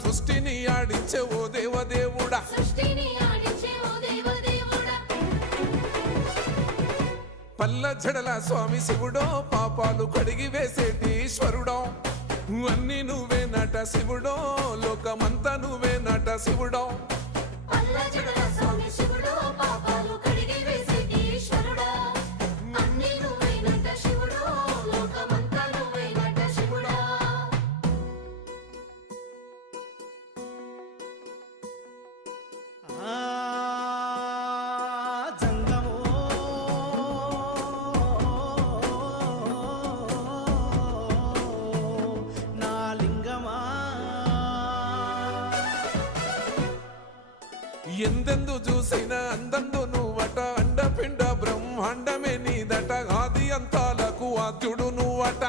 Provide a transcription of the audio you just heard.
సృష్టిని ఆడించే ఓ దేవదేవుడా పల్ల జడల స్వామి శివుడో పాపాలు కడిగి వేసేటి ఈశ్వరుడో అన్ని నువ్వే నట శివుడో లోకమంతా నువ్వే నట శివుడో ఎందెందు చూసైనా అందందు నువ్వట అండపిండ బ్రహ్మాండమే నీదట ఆది అంతాలకు ఆద్యుడు నువ్వట